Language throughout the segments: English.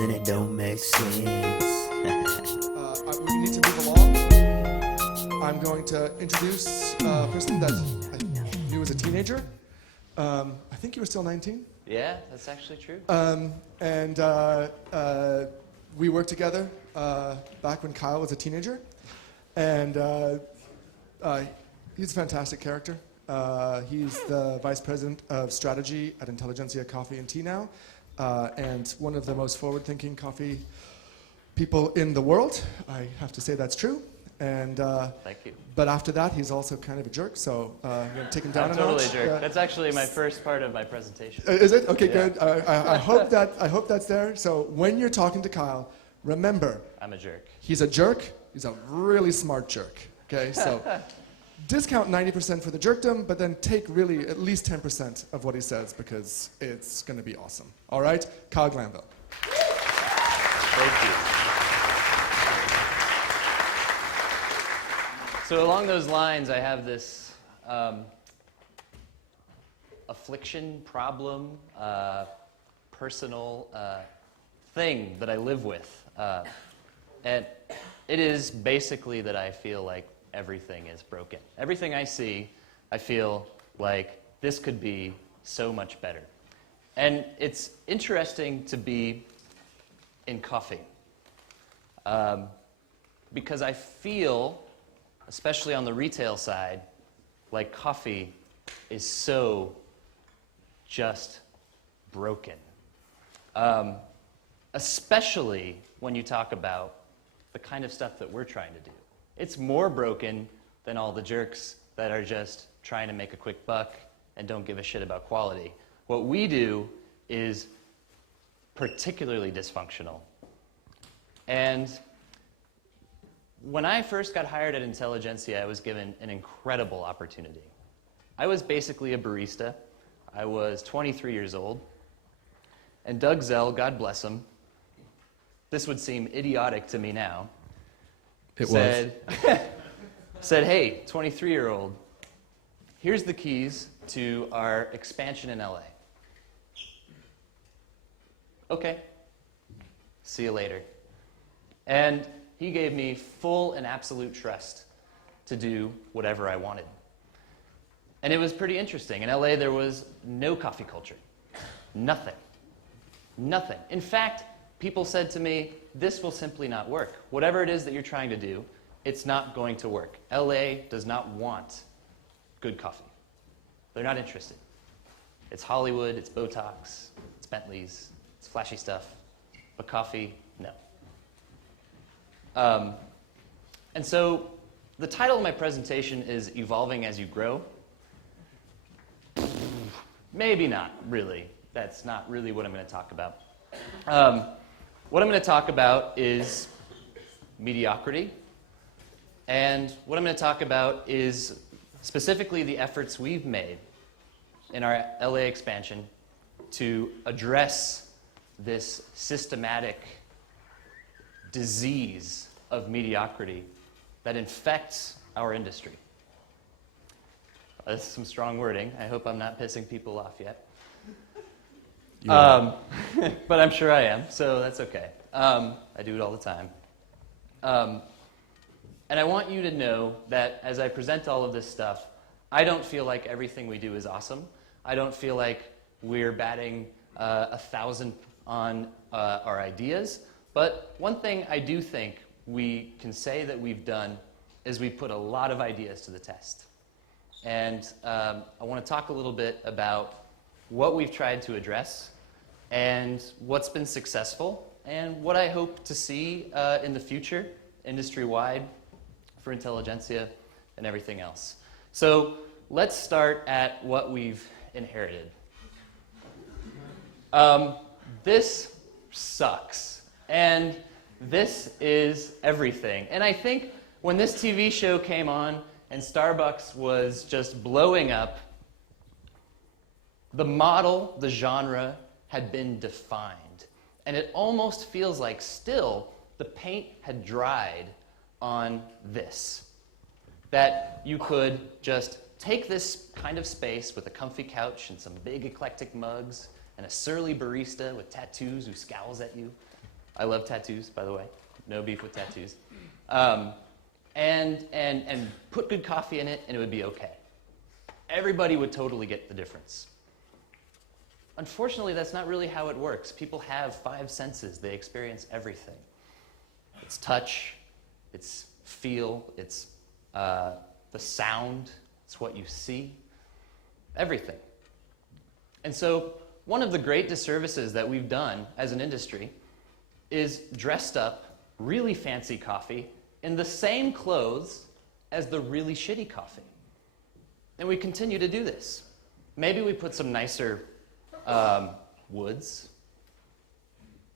and it don't make sense. We need to move along. I'm going to introduce a person that I knew as a teenager. I think you were still 19. Yeah, that's actually true. We worked together back when Kyle was a teenager. And he's a fantastic character. He's the vice president of strategy at Intelligentsia Coffee and Tea now, and one of the most forward-thinking coffee people in the world. I have to say that's true. And thank you. But after that, he's also kind of a jerk. So I'm going to take him down I'm a totally notch. a jerk. That's actually my first part of my presentation. Is it? Okay, Yeah. good. I hope that's there. So when you're talking to Kyle, remember, I'm a jerk. he's a jerk. He's a really smart jerk. Okay, so discount 90% for the jerkdom, but then take really at least 10% of what he says because it's going to be awesome. All right, Kyle Glanville. Thank you. So along those lines, I have this affliction, problem, personal thing that I live with. And it is basically that I feel like everything is broken. Everything I see, I feel like this could be so much better. And it's interesting to be in coffee because I feel, especially on the retail side, like coffee is so just broken. Especially when you talk about the kind of stuff that we're trying to do. It's more broken than all the jerks that are just trying to make a quick buck and don't give a shit about quality. What we do is particularly dysfunctional. And when I first got hired at Intelligentsia, I was given an incredible opportunity. I was basically a barista. I was 23 years old. And Doug Zell, God bless him, this would seem idiotic to me now, said, hey, 23-year-old, here's the keys to our expansion in LA. Okay, see you later. And he gave me full and absolute trust to do whatever I wanted. And it was pretty interesting. In LA, there was no coffee culture. Nothing. Nothing. In fact, people said to me, this will simply not work. Whatever it is that you're trying to do, it's not going to work. LA does not want good coffee. They're not interested. It's Hollywood, it's Botox, it's Bentleys, it's flashy stuff. But coffee, no. And so the title of my presentation is Evolving as You Grow. Maybe not, really. That's not really what I'm going to talk about. What I'm going to talk about is mediocrity. And what I'm going to talk about is specifically the efforts we've made in our LA expansion to address this systematic disease of mediocrity that infects our industry. That's some strong wording. I hope I'm not pissing people off yet. But I'm sure I am, so that's okay. I do it all the time. And I want you to know that as I present all of this stuff, I don't feel like everything we do is awesome. I don't feel like we're batting 1,000 on our ideas. But one thing I do think we can say that we've done is we put a lot of ideas to the test. And I want to talk a little bit about what we've tried to address and what's been successful and what I hope to see in the future, industry-wide, for Intelligentsia and everything else. So let's start at what we've inherited. This sucks, and this is everything. And I think when this TV show came on and Starbucks was just blowing up, the model, the genre, had been defined. And it almost feels like still the paint had dried on this. That you could just take this kind of space with a comfy couch and some big eclectic mugs and a surly barista with tattoos who scowls at you, I love tattoos, by the way. No beef with tattoos. And put good coffee in it, and it would be okay. Everybody would totally get the difference. Unfortunately, that's not really how it works. People have 5 senses. They experience everything. It's touch, it's feel, it's the sound, it's what you see, everything. And so one of the great disservices that we've done as an industry is dressed up really fancy coffee in the same clothes as the really shitty coffee. And we continue to do this. Maybe we put some nicer woods.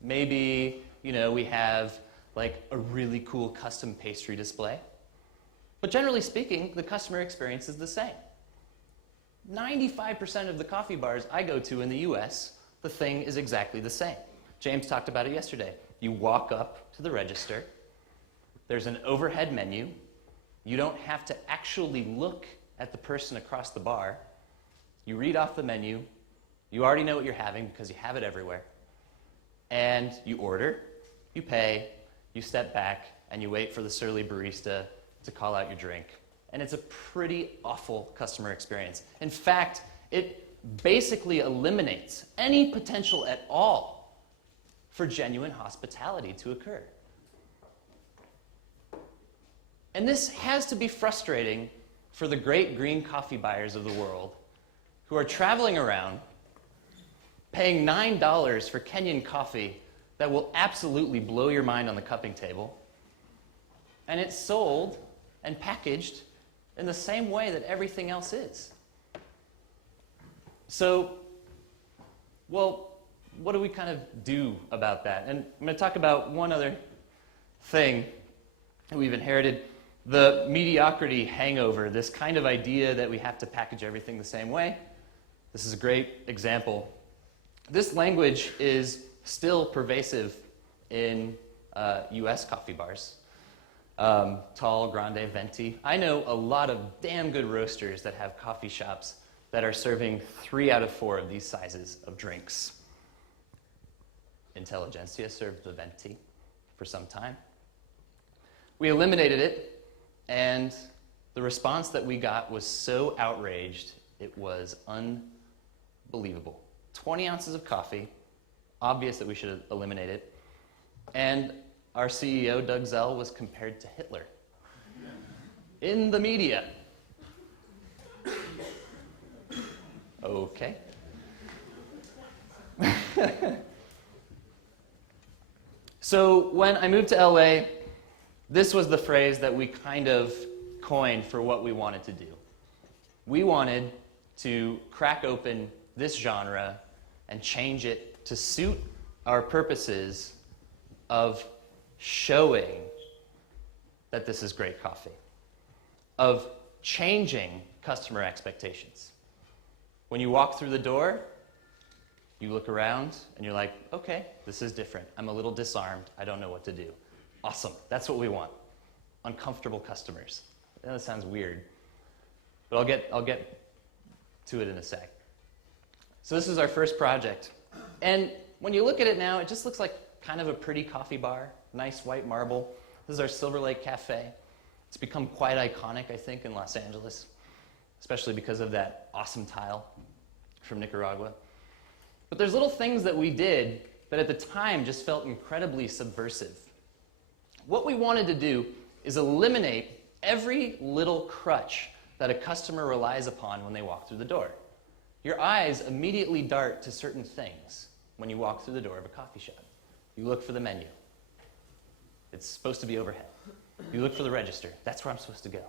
Maybe, we have like a really cool custom pastry display. But generally speaking, the customer experience is the same. 95% of the coffee bars I go to in the US, the thing is exactly the same. James talked about it yesterday. You walk up to the register. There's an overhead menu. You don't have to actually look at the person across the bar. You read off the menu. You already know what you're having because you have it everywhere. And you order, you pay, you step back, and you wait for the surly barista to call out your drink. And it's a pretty awful customer experience. In fact, it basically eliminates any potential at all for genuine hospitality to occur. And this has to be frustrating for the great green coffee buyers of the world who are traveling around paying $9 for Kenyan coffee that will absolutely blow your mind on the cupping table. And it's sold and packaged in the same way that everything else is. So, well, what do we kind of do about that? And I'm going to talk about one other thing that we've inherited, the mediocrity hangover, this kind of idea that we have to package everything the same way. This is a great example. This language is still pervasive in US coffee bars. Tall, grande, venti. I know a lot of damn good roasters that have coffee shops that are serving 3 out of 4 of these sizes of drinks. Intelligentsia served the venti for some time. We eliminated it, and the response that we got was so outraged, it was unbelievable. 20 ounces of coffee, obvious that we should eliminate it, and our CEO, Doug Zell, was compared to Hitler in the media. Okay. So when I moved to LA, this was the phrase that we kind of coined for what we wanted to do. We wanted to crack open this genre and change it to suit our purposes of showing that this is great coffee, of changing customer expectations. When you walk through the door, you look around and you're like, okay, this is different. I'm a little disarmed. I don't know what to do. Awesome. That's what we want. Uncomfortable customers. I know that sounds weird, but I'll get to it in a sec. So this is our first project. And when you look at it now, it just looks like kind of a pretty coffee bar, nice white marble. This is our Silver Lake Cafe. It's become quite iconic, I think, in Los Angeles, especially because of that awesome tile from Nicaragua. But there's little things that we did that at the time just felt incredibly subversive. What we wanted to do is eliminate every little crutch that a customer relies upon when they walk through the door. Your eyes immediately dart to certain things when you walk through the door of a coffee shop. You look for the menu. It's supposed to be overhead. You look for the register. That's where I'm supposed to go.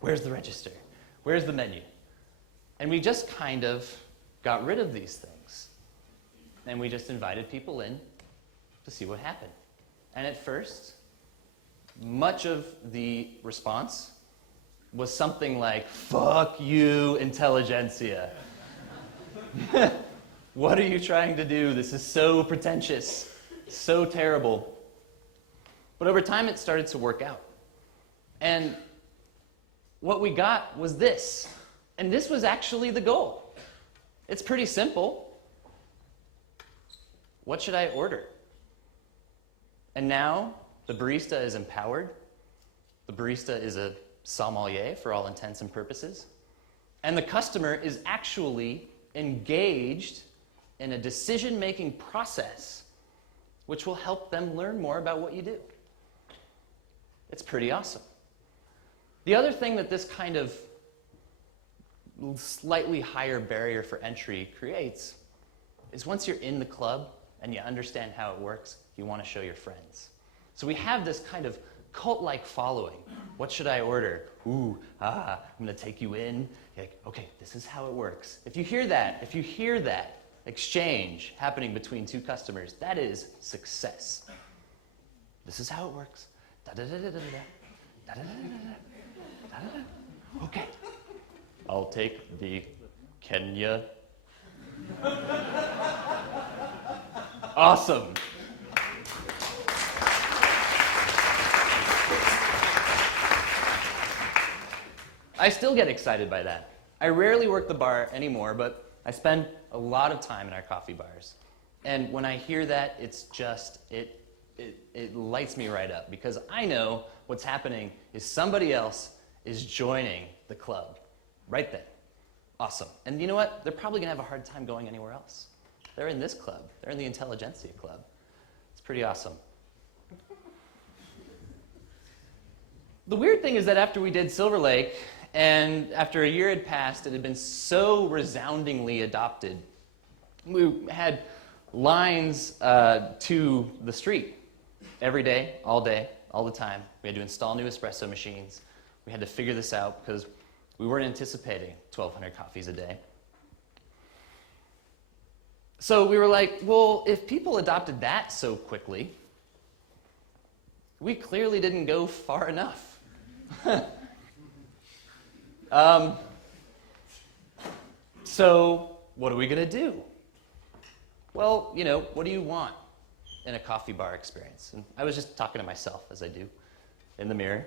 Where's the register? Where's the menu? And we just kind of got rid of these things. And we just invited people in to see what happened. And at first, much of the response was something like, fuck you, Intelligentsia. What are you trying to do? This is so pretentious, so terrible. But over time, it started to work out. And what we got was this. And this was actually the goal. It's pretty simple. What should I order? And now the barista is empowered. The barista is a sommelier for all intents and purposes. And the customer is actually engaged in a decision-making process which will help them learn more about what you do. It's pretty awesome. The other thing that this kind of slightly higher barrier for entry creates is once you're in the club and you understand how it works, you want to show your friends. So we have this kind of cult-like following. What should I order? I'm going to take you in. You're like, okay, this is how it works. If you hear that exchange happening between two customers, that is success. This is how it works. Okay, I'll take the Kenya. Awesome. I still get excited by that. I rarely work the bar anymore, but I spend a lot of time in our coffee bars. And when I hear that, it's just, it lights me right up, because I know what's happening is somebody else is joining the club right then. Awesome. And you know what? They're probably going to have a hard time going anywhere else. They're in this club. They're in the Intelligentsia club. It's pretty awesome. The weird thing is that after we did Silver Lake, and after a year had passed, it had been so resoundingly adopted, we had lines to the street every day, all the time. We had to install new espresso machines. We had to figure this out because we weren't anticipating 1,200 coffees a day. So we were like, well, if people adopted that so quickly, we clearly didn't go far enough. So what are we going to do? Well, you know, what do you want in a coffee bar experience? And I was just talking to myself, as I do, in the mirror.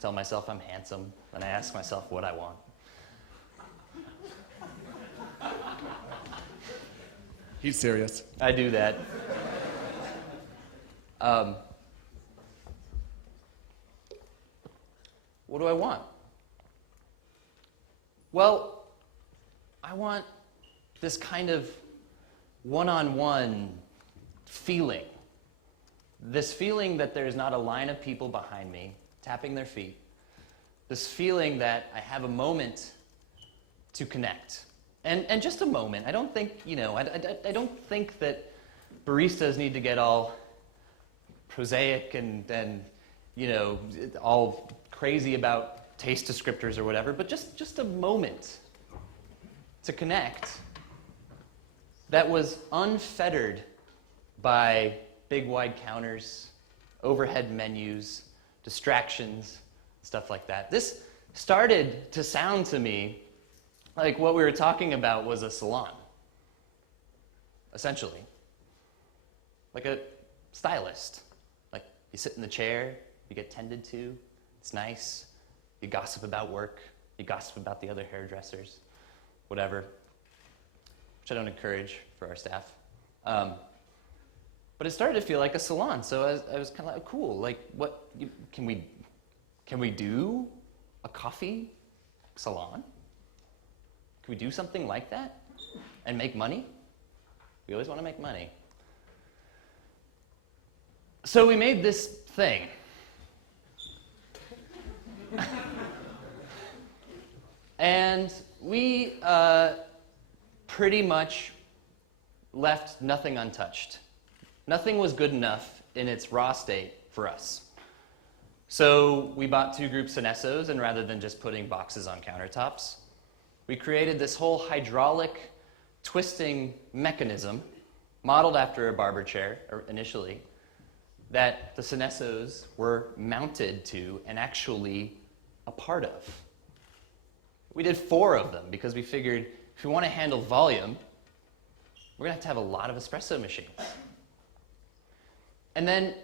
Tell myself I'm handsome, and I ask myself what I want. He's serious. I do that. What do I want? Well, I want this kind of one-on-one feeling. This feeling that there's not a line of people behind me tapping their feet. This feeling that I have a moment to connect. And just a moment. I don't think, you know, I don't think that baristas need to get all prosaic and you know, all crazy about taste descriptors or whatever, but just a moment to connect that was unfettered by big wide counters, overhead menus, distractions, stuff like that. This started to sound to me like what we were talking about was a salon, essentially. Like a stylist. Like you sit in the chair, you get tended to, it's nice, you gossip about work, you gossip about the other hairdressers, whatever, which I don't encourage for our staff. But it started to feel like a salon, so I was kind of like, cool, like what, can we do a coffee salon? Can we do something like that and make money? We always want to make money. So we made this thing. And we pretty much left nothing untouched. Nothing was good enough in its raw state for us. So we bought 2 group espressos, and rather than just putting boxes on countertops, we created this whole hydraulic twisting mechanism, modeled after a barber chair initially, that the espressos were mounted to and actually a part of. We did 4 of them because we figured if we want to handle volume, we're going to have a lot of espresso machines. And then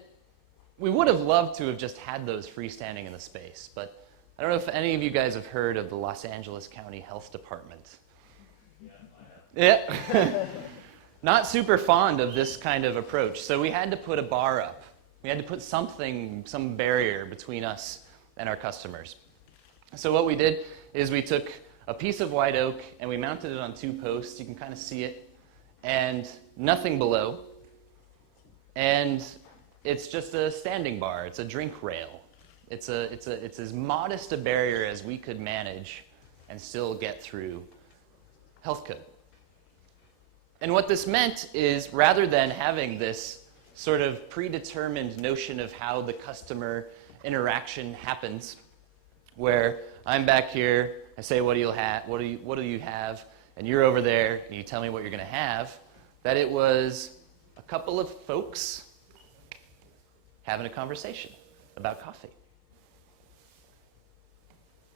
we would have loved to have just had those freestanding in the space, but I don't know if any of you guys have heard of the Los Angeles County Health Department. Yeah, I have. Yeah. not super fond of this kind of approach. So we had to put a bar up. We had to put something, some barrier between us and our customers. So what we did is we took a piece of white oak and we mounted it on 2 posts. You can kind of see it, and nothing below. And it's just a standing bar. It's a drink rail. It's as modest a barrier as we could manage and still get through health code. And what this meant is, rather than having this sort of predetermined notion of how the customer interaction happens, where I'm back here, I say, what do you have? And you're over there, and you tell me what you're going to have, that it was a couple of folks having a conversation about coffee.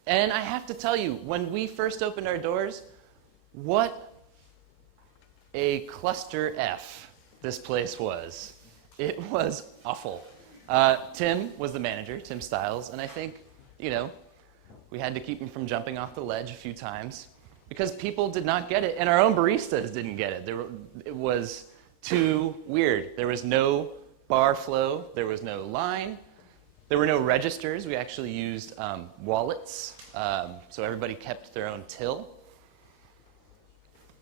And I have to tell you, when we first opened our doors, what a cluster F this place was. It was awful. Tim was the manager, Tim Stiles, and I think, we had to keep him from jumping off the ledge a few times because people did not get it, and our own baristas didn't get it. It was too weird. There was no bar flow. There was no line. There were no registers. We actually used wallets, so everybody kept their own till.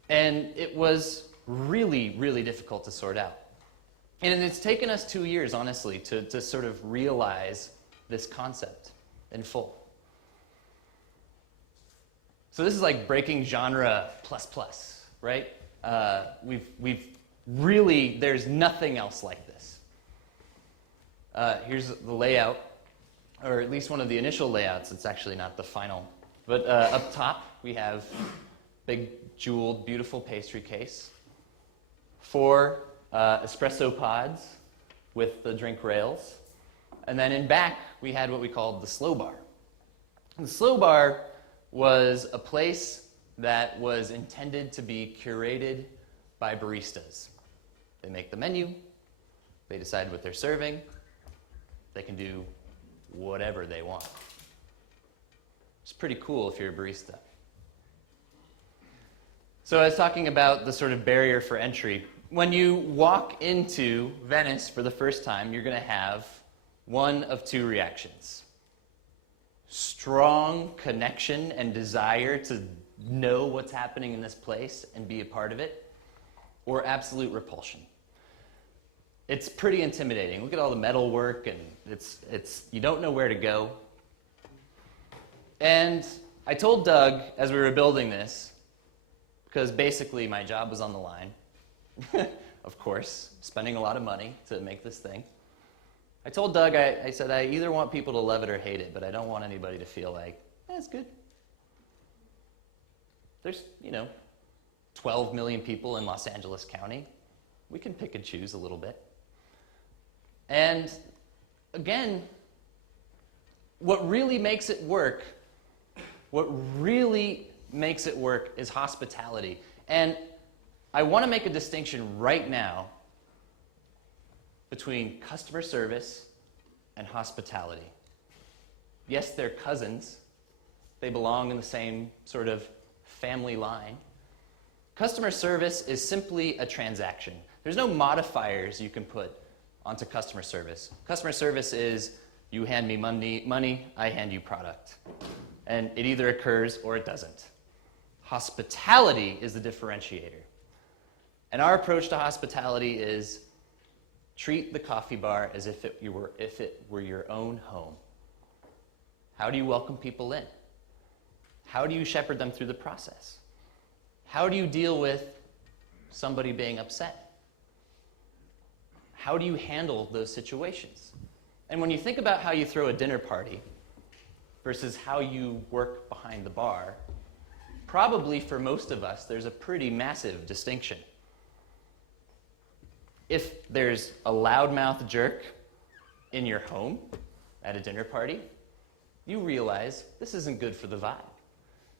And it was really, really difficult to sort out. And it's taken us 2 years, honestly, to sort of realize this concept in full. So this is like breaking genre plus, right? We've really, there's nothing else like this. Here's the layout, or at least one of the initial layouts. It's actually not the final. But up top, we have big, jeweled, beautiful pastry case. 4 espresso pods with the drink rails. And then in back, we had what we called the slow bar. And the slow bar was a place that was intended to be curated by baristas. They make the menu, they decide what they're serving, they can do whatever they want. It's pretty cool if you're a barista. So I was talking about the sort of barrier for entry. When you walk into Venice for the first time, you're going to have one of 2 reactions. Strong connection and desire to know what's happening in this place and be a part of it, or absolute repulsion. It's pretty intimidating. Look at all the metal work, and it's you don't know where to go. And I told Doug as we were building this, because basically my job was on the line, of course, spending a lot of money to make this thing. I told Doug, I said, I either want people to love it or hate it, but I don't want anybody to feel like, it's good. There's, 12 million people in Los Angeles County. We can pick and choose a little bit. And again, what really makes it work is hospitality. And I want to make a distinction right now between customer service and hospitality. Yes, they're cousins. They belong in the same sort of family line. Customer service is simply a transaction. There's no modifiers you can put onto customer service. Customer service is you hand me money, I hand you product. And it either occurs or it doesn't. Hospitality is the differentiator. And our approach to hospitality is treat the coffee bar as if it were your own home. How do you welcome people in? How do you shepherd them through the process? How do you deal with somebody being upset? How do you handle those situations? And when you think about how you throw a dinner party versus how you work behind the bar, probably for most of us, there's a pretty massive distinction. If there's a loudmouth jerk in your home at a dinner party, you realize this isn't good for the vibe.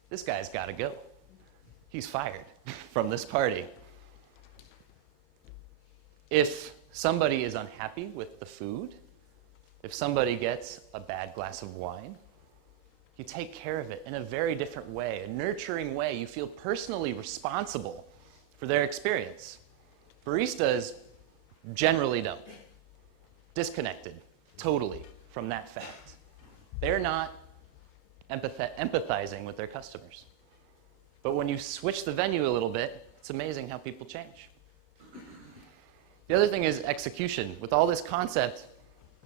This guy's got to go. He's fired from this party. If somebody is unhappy with the food, if somebody gets a bad glass of wine, you take care of it in a very different way, a nurturing way. You feel personally responsible for their experience. Baristas generally don't. Disconnected totally from that fact. They're not empathizing with their customers. But when you switch the venue a little bit, it's amazing how people change. The other thing is execution. With all this concept,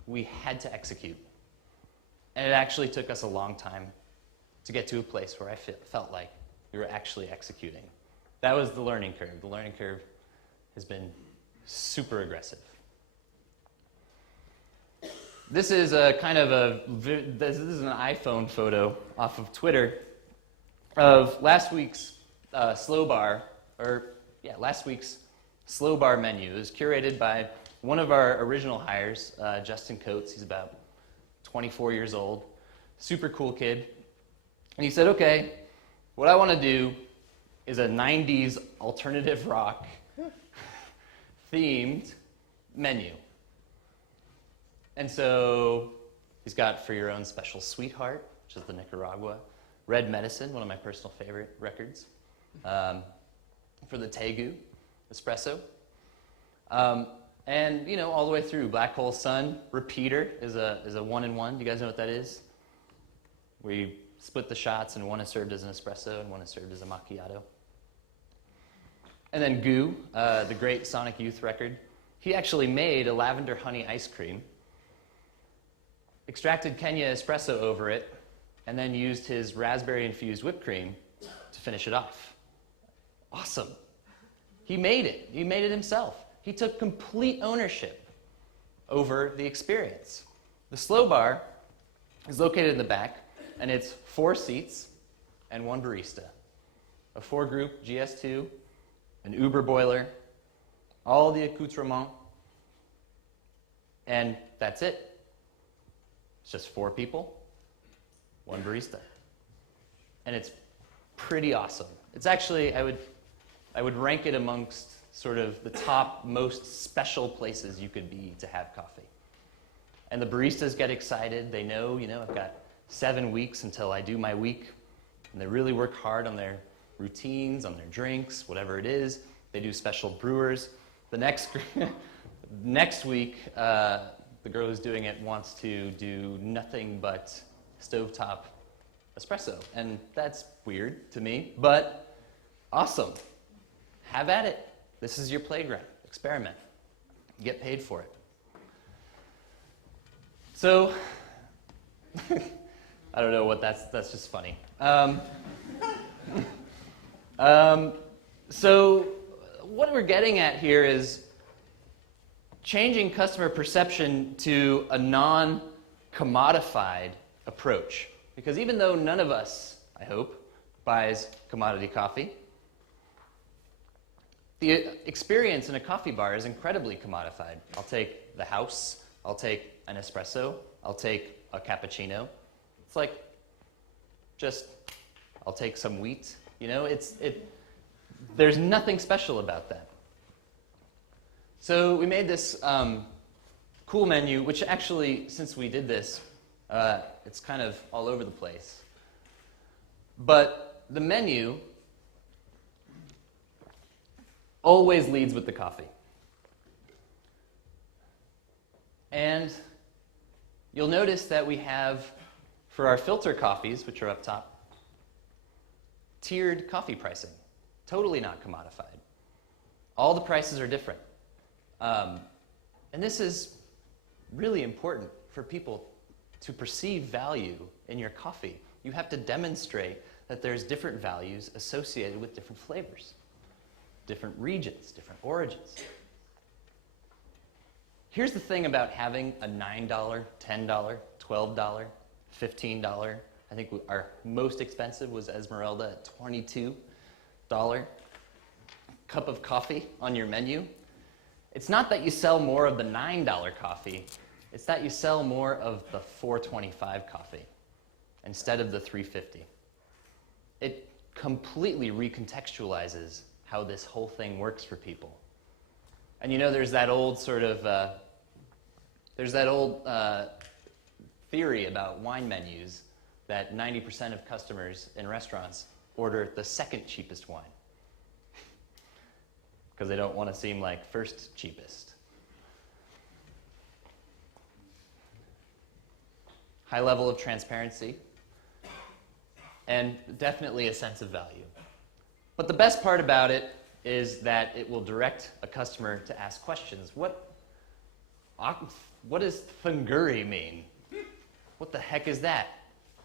we had to execute. And it actually took us a long time to get to a place where I felt like we were actually executing. That was the learning curve. The learning curve has been super aggressive. This is a kind of this is an iPhone photo off of Twitter of last week's last week's slow bar menu. It was curated by one of our original hires, Justin Coates. He's about 24 years old, super cool kid. And he said, okay, what I want to do is a 90s alternative rock themed menu. And so he's got For Your Own Special Sweetheart, which is the Nicaragua, Red Medicine, one of my personal favorite records, for the Tegu, espresso. And, you know, all the way through, Black Hole Sun, Repeater is a 1-in-1. You guys know what that is? Where you split the shots and one is served as an espresso and one is served as a macchiato. And then Goo, the great Sonic Youth record. He actually made a lavender honey ice cream, extracted Kenya espresso over it, and then used his raspberry-infused whipped cream to finish it off. Awesome. He made it. He made it himself. He took complete ownership over the experience. The slow bar is located in the back, and it's 4 seats and 1 barista. A 4-group GS2, an Uber boiler, all the accoutrements, and that's it. It's just 4 people, 1 barista. And it's pretty awesome. It's actually, I would rank it amongst sort of the top most special places you could be to have coffee. And the baristas get excited. They know, I've got 7 weeks until I do my week. And they really work hard on their routines, on their drinks, whatever it is. They do special brewers. The next week, the girl who's doing it wants to do nothing but stovetop espresso. And that's weird to me, but awesome. Have at it. This is your playground. Experiment. Get paid for it. So, I don't know what that's just funny. So what we're getting at here is changing customer perception to a non-commodified approach. Because even though none of us, I hope, buys commodity coffee, the experience in a coffee bar is incredibly commodified. I'll take the house, I'll take an espresso, I'll take a cappuccino. It's like, I'll take some wheat. There's nothing special about that. So we made this cool menu, which actually, since we did this, it's kind of all over the place. But the menu always leads with the coffee. And you'll notice that we have, for our filter coffees, which are up top, tiered coffee pricing. Totally not commodified. All the prices are different. And this is really important for people to perceive value in your coffee. You have to demonstrate that there's different values associated with different flavors, different regions, different origins. Here's the thing about having a $9, $10, $12, $15, I think our most expensive was Esmeralda at $22 cup of coffee on your menu. It's not that you sell more of the $9 coffee, it's that you sell more of the $4.25 coffee instead of the $3.50. It completely recontextualizes how this whole thing works for people. And there's that old sort of, theory about wine menus that 90% of customers in restaurants order the second cheapest wine. because they don't want to seem like first cheapest. High level of transparency, and definitely a sense of value. But the best part about it is that it will direct a customer to ask questions. What does thunguri mean? What the heck is that?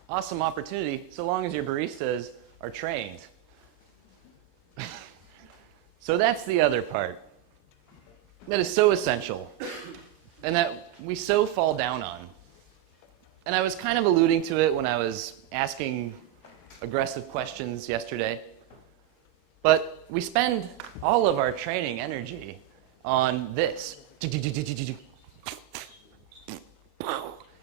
Awesome opportunity, so long as your baristas are trained. So that's the other part that is so essential and that we so fall down on. And I was kind of alluding to it when I was asking aggressive questions yesterday. But we spend all of our training energy on this.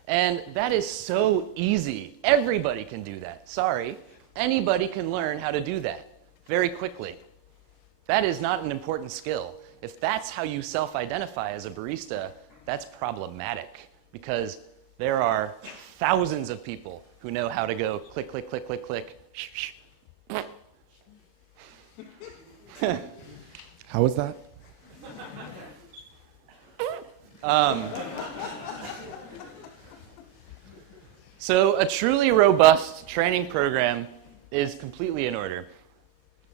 And that is so easy. Everybody can do that. Sorry. Anybody can learn how to do that very quickly. That is not an important skill. If that's how you self-identify as a barista, that's problematic because there are thousands of people who know how to go click, click, click, click, click. How was that? So a truly robust training program is completely in order.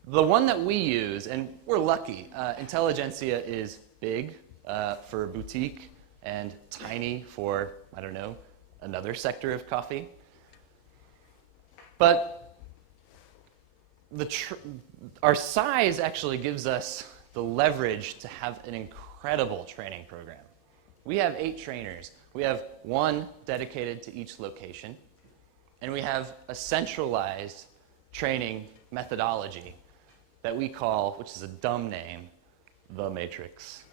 The one that we use, and we're lucky, Intelligentsia is big for boutique and tiny for, I don't know, another sector of coffee. But our size actually gives us the leverage to have an incredible training program. We have 8 trainers. We have 1 dedicated to each location, and we have a centralized training methodology that we call, which is a dumb name, the Matrix.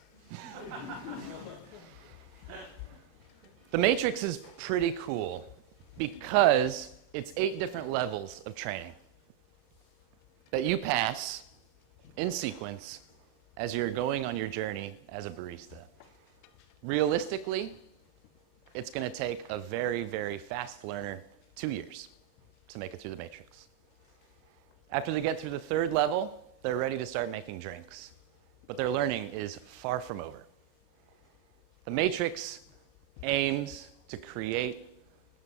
The Matrix is pretty cool because it's 8 different levels of training that you pass in sequence as you're going on your journey as a barista. Realistically, it's going to take a very, very fast learner 2 years to make it through the Matrix. After they get through the 3rd level, they're ready to start making drinks. But their learning is far from over. The Matrix aims to create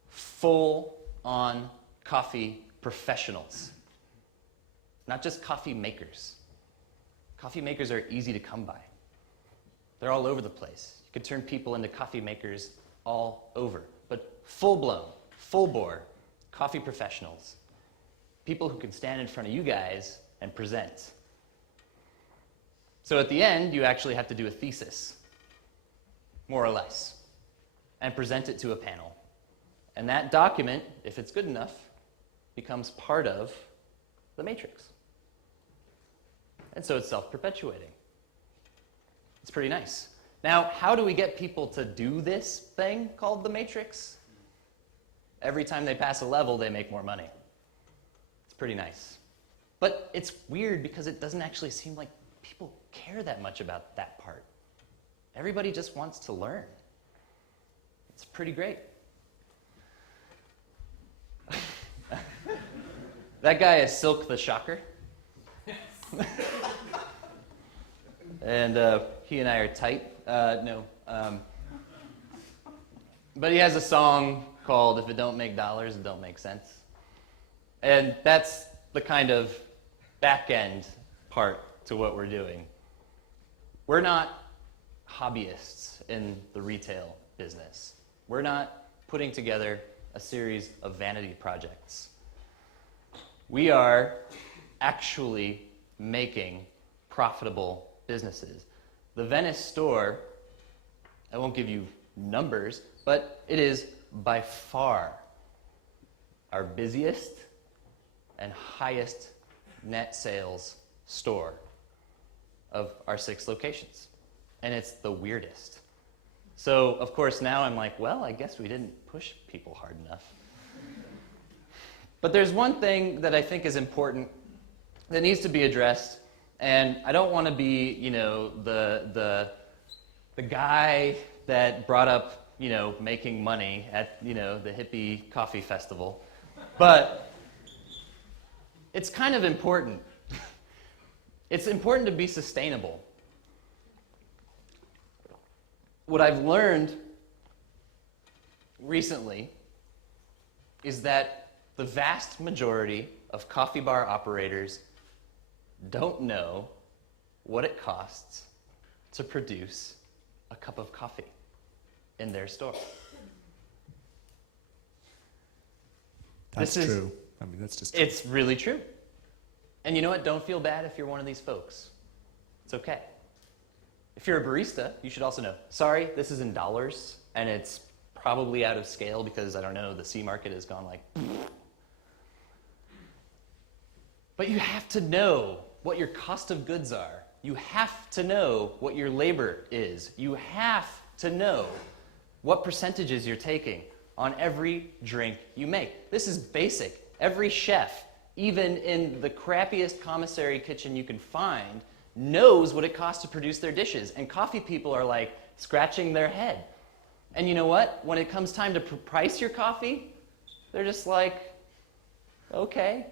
full-on coffee professionals, not just coffee makers. Coffee makers are easy to come by. They're all over the place. You could turn people into coffee makers all over, but full-blown, full-bore coffee professionals, people who can stand in front of you guys and present. So at the end, you actually have to do a thesis, more or less, and present it to a panel. And that document, if it's good enough, becomes part of the Matrix. And so it's self-perpetuating. It's pretty nice. Now, how do we get people to do this thing called the Matrix? Every time they pass a level, they make more money. It's pretty nice. But it's weird because it doesn't actually seem like people care that much about that part. Everybody just wants to learn. It's pretty great. That guy is Silk the Shocker. And he and I are tight. No. But he has a song called If It Don't Make Dollars, It Don't Make Sense. And that's the kind of back-end part to what we're doing. We're not hobbyists in the retail business. We're not putting together a series of vanity projects. We are actually making profitable businesses. The Venice store, I won't give you numbers, but it is by far our busiest and highest net sales store of our 6 locations. And it's the weirdest. So, of course, now I'm like, well, I guess we didn't push people hard enough. But there's one thing that I think is important that needs to be addressed, and I don't want to be, you know, the guy that brought up, you know, making money at, you know, the hippie coffee festival, but it's kind of important. It's important to be sustainable. What I've learned recently is that the vast majority of coffee bar operators don't know what it costs to produce a cup of coffee in their store. That's true. I mean, that's just true. It's really true. And you know what? Don't feel bad if you're one of these folks. It's okay. If you're a barista, you should also know, sorry, this is in dollars, and it's probably out of scale because, I don't know, the C market has gone like... But you have to know what your cost of goods are. You have to know what your labor is. You have to know what percentages you're taking on every drink you make. This is basic. Every chef, even in the crappiest commissary kitchen you can find, knows what it costs to produce their dishes. And coffee people are like scratching their head. And you know what? When it comes time to price your coffee, they're just like, okay.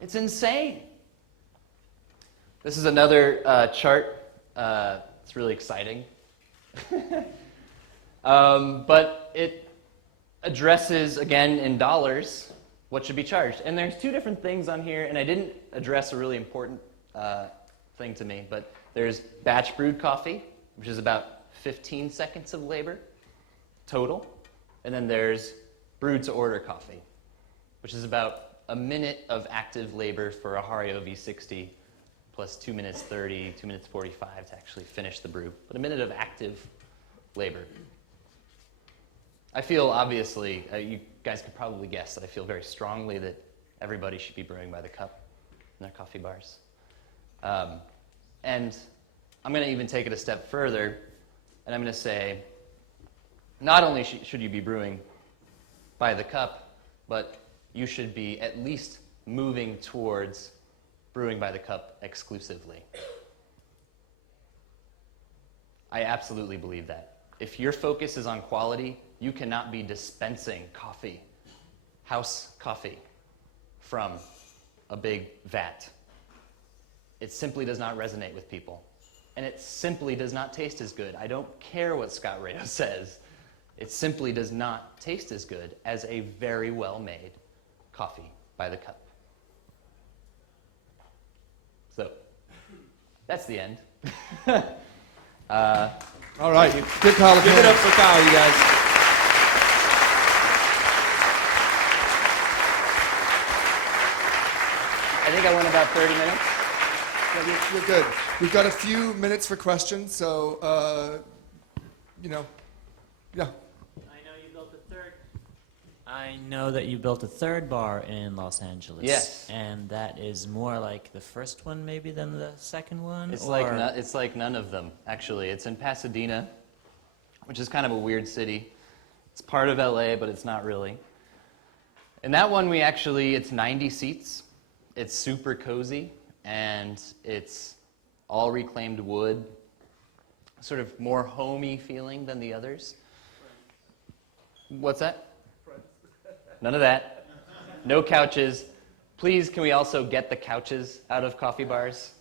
It's insane. This is another chart. It's really exciting. But it addresses, again, in dollars, what should be charged. And there's two different things on here, and I didn't address a really important thing to me, but there's batch brewed coffee, which is about 15 seconds of labor total. And then there's brewed to order coffee, which is about a minute of active labor for a Hario V60 plus 2 minutes 30, 2 minutes 45 to actually finish the brew, but a minute of active labor. I feel, obviously, you guys could probably guess that I feel very strongly that everybody should be brewing by the cup in their coffee bars. And I'm going to even take it a step further, and I'm going to say, not only should you be brewing by the cup, but you should be at least moving towards brewing by the cup exclusively. I absolutely believe that. If your focus is on quality, you cannot be dispensing coffee, house coffee, from a big vat. It simply does not resonate with people. And it simply does not taste as good. I don't care what Scott Rado says. It simply does not taste as good as a very well-made coffee by the cup. So, that's the end. All right, good call. Give it up for Kyle, you guys. I think I went about 30 minutes. Yeah, you're good. We've got a few minutes for questions, so, yeah. I know that you built a third bar in Los Angeles. Yes. And that is more like the first one maybe than the second one? It's like none of them, actually. It's in Pasadena, which is kind of a weird city. It's part of LA, but it's not really. And that one it's 90 seats. It's super cozy, and it's all reclaimed wood, sort of more homey feeling than the others. What's that? None of that. No couches. Please, can we also get the couches out of coffee bars?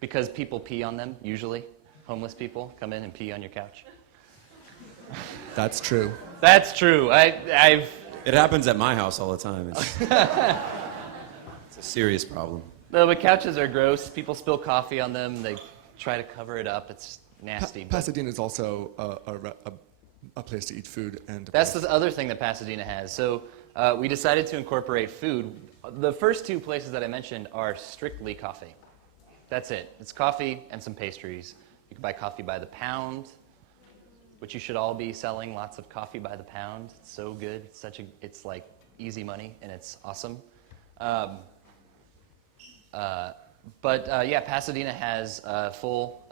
Because people pee on them, usually. Homeless people come in and pee on your couch. That's true. That's true. It happens at my house all the time. It's a serious problem. No, but couches are gross. People spill coffee on them. They try to cover it up. It's nasty. Pasadena is also a place to eat food. And that's the other thing that Pasadena has. So we decided to incorporate food. The first two places that I mentioned are strictly coffee. That's it. It's coffee and some pastries. You can buy coffee by the pound, which you should all be selling lots of coffee by the pound. It's so good. It's like easy money, and it's awesome. Pasadena has a full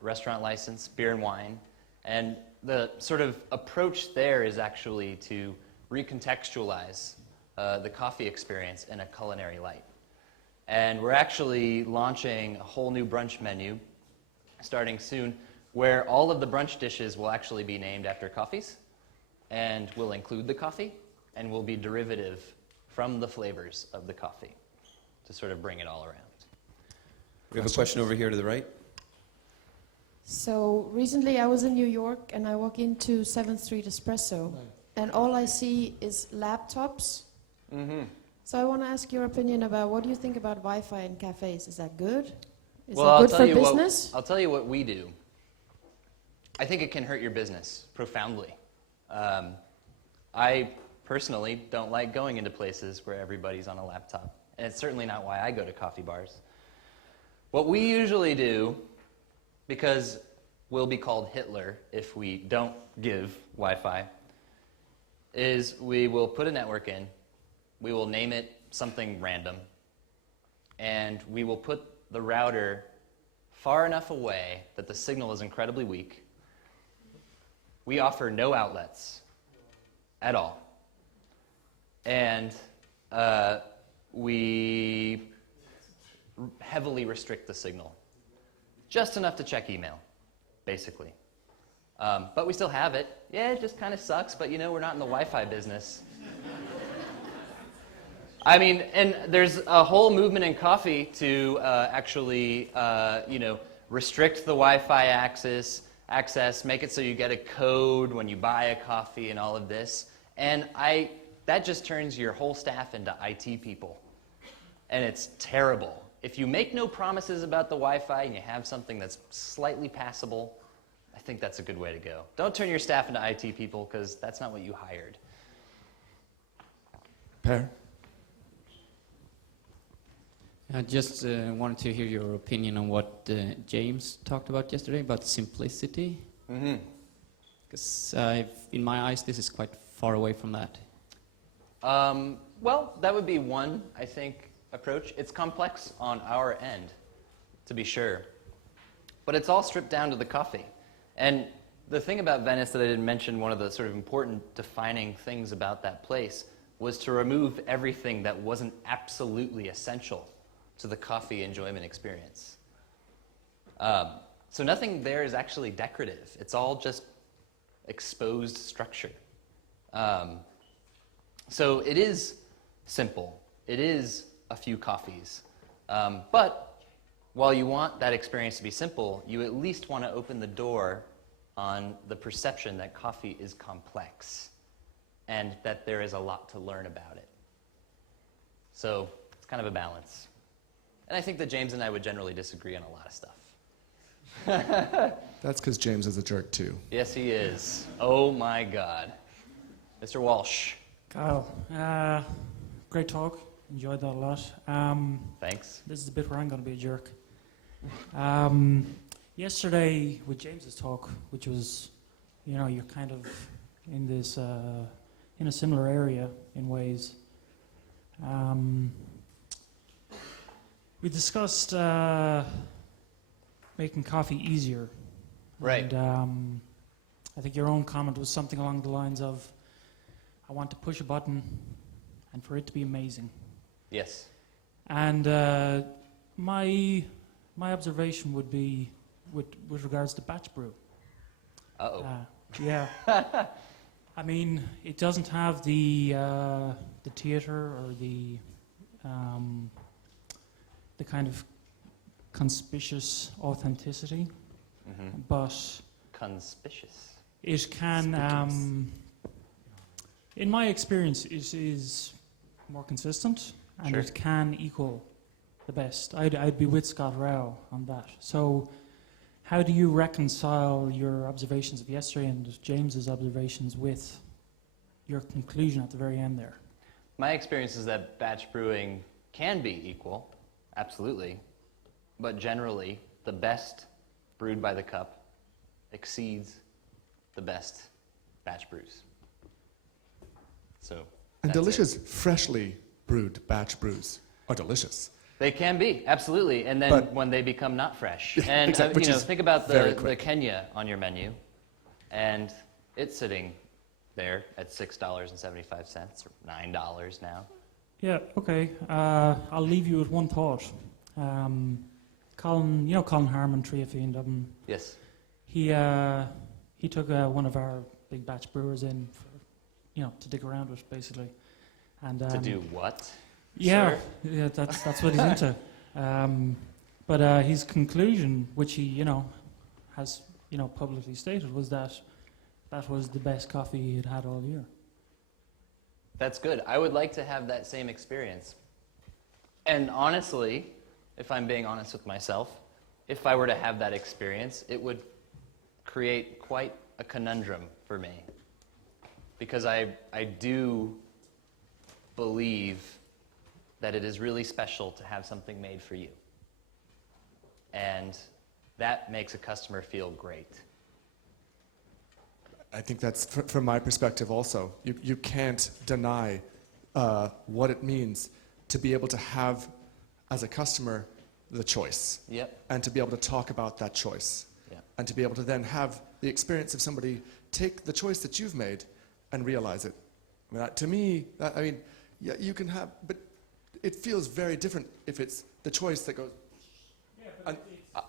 restaurant license, beer and wine, and the sort of approach there is actually to recontextualize the coffee experience in a culinary light. And we're actually launching a whole new brunch menu starting soon, where all of the brunch dishes will actually be named after coffees, and will include the coffee, and will be derivative from the flavors of the coffee to sort of bring it all around. We have a question over here to the right. So recently I was in New York and I walk into 7th Street Espresso and all I see is laptops. Mm-hmm. So I want to ask your opinion about what do you think about Wi-Fi in cafes? Is that good? Is Well, that I'll good tell for you business? I'll tell you what we do. I think it can hurt your business profoundly. I personally don't like going into places where everybody's on a laptop, and it's certainly not why I go to coffee bars. What we usually do, because we'll be called Hitler if we don't give Wi-Fi, is we will put a network in, we will name it something random, and we will put the router far enough away that the signal is incredibly weak. We offer no outlets at all. And we heavily restrict the signal. Just enough to check email, basically. But we still have it. Yeah, it just kind of sucks, but we're not in the Wi-Fi business. I mean, and there's a whole movement in coffee to actually, restrict the Wi-Fi access, make it so you get a code when you buy a coffee and all of this. And that just turns your whole staff into IT people. And it's terrible. If you make no promises about the Wi-Fi and you have something that's slightly passable, I think that's a good way to go. Don't turn your staff into IT people, because that's not what you hired. Per? I just wanted to hear your opinion on what James talked about yesterday about simplicity. Mm-hmm. Because in my eyes, this is quite far away from that. Well, that would be one, I think, approach. It's complex on our end, to be sure. But it's all stripped down to the coffee. And the thing about Venice that I didn't mention, one of the sort of important defining things about that place, was to remove everything that wasn't absolutely essential to the coffee enjoyment experience. So nothing there is actually decorative. It's all just exposed structure. So it is simple. It is a few coffees. But while you want that experience to be simple, you at least want to open the door on the perception that coffee is complex and that there is a lot to learn about it. So it's kind of a balance. And I think that James and I would generally disagree on a lot of stuff. That's because James is a jerk too. Yes, he is. Oh my God. Mr. Walsh. Kyle, great talk. Enjoyed that a lot. Thanks. This is the bit where I'm going to be a jerk. Yesterday with James's talk, which was, you're kind of in this, in a similar area in ways. We discussed making coffee easier. Right. And I think your own comment was something along the lines of, I want to push a button and for it to be amazing. Yes. And my observation would be with regards to batch brew. Uh-oh. Yeah. I mean, it doesn't have the theater or the kind of conspicuous authenticity, but Conspicuous. it can, in my experience, it is more consistent and Sure. it can equal the best. I'd be with Scott Rao on that. So how do you reconcile your observations of yesterday and James's observations with your conclusion at the very end there? My experience is that batch brewing can be equal, absolutely, but generally the best brewed by the cup exceeds the best batch brews. So And that's delicious, it. freshly brewed batch brews are delicious. They can be, absolutely, and then But- when they become not fresh. Yeah, And exactly, which is think about very the quick. Kenya on your menu, and it's sitting there at $6.75 or $9 now. Yeah, okay. I'll leave you with one thought. Colin, Colin Harmon, Triafi in Dublin, Yes. he took one of our big batch brewers in for, to dig around with, basically. And To do what? Yeah, sir? yeah, that's what he's into. But his conclusion, which he, has, publicly stated, was that that was the best coffee he had had all year. That's good. I would like to have that same experience. And honestly, if I'm being honest with myself, if I were to have that experience, it would create quite a conundrum for me. Because I do believe that it is really special to have something made for you. And that makes a customer feel great. I think that's from my perspective also. You can't deny what it means to be able to have, as a customer, the choice. Yep. And to be able to talk about that choice. Yep. And to be able to then have the experience of somebody take the choice that you've made and realize it. I mean, to me, yeah, you can have, but it feels very different if it's the choice that goes. Yeah, but And- it's a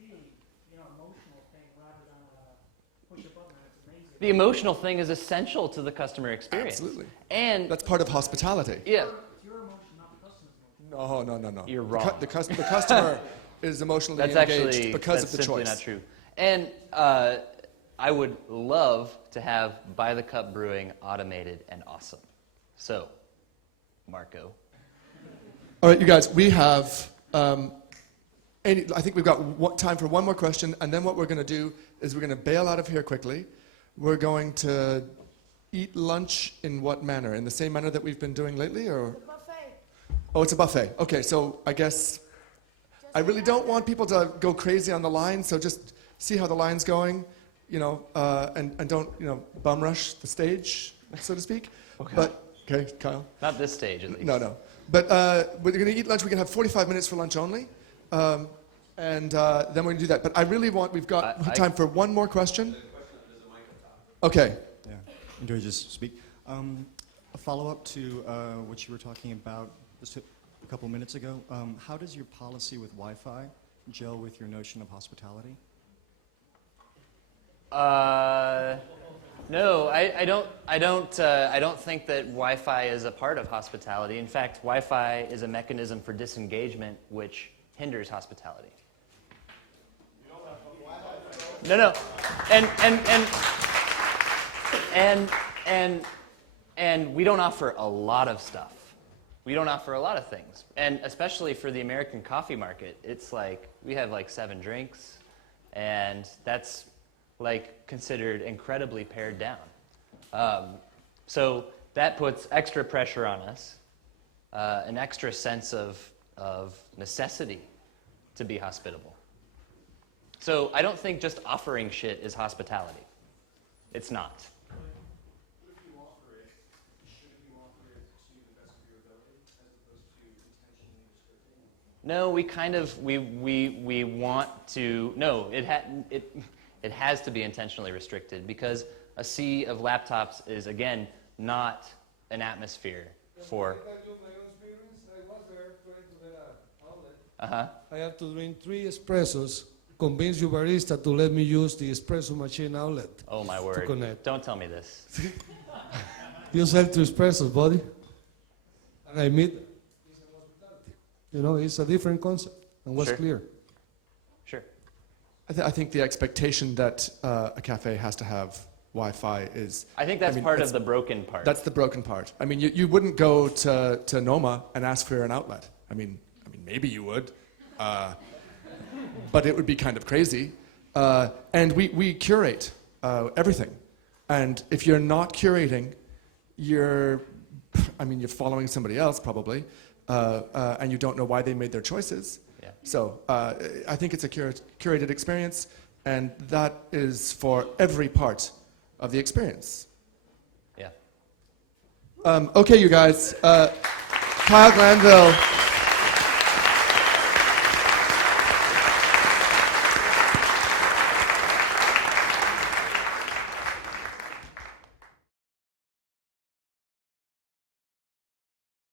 feeling, emotional thing rather than push a button and it's amazing. The emotional thing is essential to the customer experience. Absolutely. And That's part of hospitality. yeah, It's your emotion, not the customer's emotion. No. You're The wrong. The customer is emotionally that's engaged actually because that's of the simply choice. not true. And I would love to have by the cup brewing automated and awesome. So, Marco. All right, you guys, we have, I think we've got time for one more question, and then what we're going to do is we're going to bail out of here quickly. We're going to eat lunch in what manner? In the same manner that we've been doing lately, or? The buffet. Oh, it's a buffet. Okay, so I guess I really don't want people to go crazy on the line, so just see how the line's going, and don't, bum rush the stage, so to speak. Okay. But, okay, Kyle? Not this stage, at least. No. But we're going to eat lunch. We're going to have 45 minutes for lunch only. And then we're going to do that. But I really we've got time for one more question. Okay. Yeah, enjoy just speak. A follow-up to what you were talking about just a couple minutes ago. How does your policy with Wi-Fi gel with your notion of hospitality? No, I don't think that Wi-Fi is a part of hospitality. In fact, Wi-Fi is a mechanism for disengagement, which hinders hospitality. No, and we don't offer a lot of stuff. We don't offer a lot of things, and especially for the American coffee market, it's like we have like 7 drinks, and that's like considered incredibly pared down. So that puts extra pressure on us, an extra sense of necessity to be hospitable. So I don't think just offering shit is hospitality. It's not. If you offer it, shouldn't you offer it to the best of your ability as opposed to intentionally restricting? No, we kind of we want to. No, it has to be intentionally restricted because a sea of laptops is again not an atmosphere for. My own experience, I was there trying to get an outlet. I have to drink 3 espressos, convince your barista to let me use the espresso machine outlet. Oh my word! connect. Don't tell me this. You sell 2 espressos, buddy. And I meet, it's a different concept. And what's Sure. clear? Sure. I think the expectation that a cafe has to have Wi-Fi is. I think that's part of the broken part. That's the broken part. I mean, you wouldn't go to Noma and ask for an outlet. I mean, maybe you would, but it would be kind of crazy. And we curate everything, and if you're not curating, you're following somebody else probably, and you don't know why they made their choices. Yeah. So I think it's a curated experience, and that is for every part of the experience. Yeah. Okay, you guys. Kyle Glanville.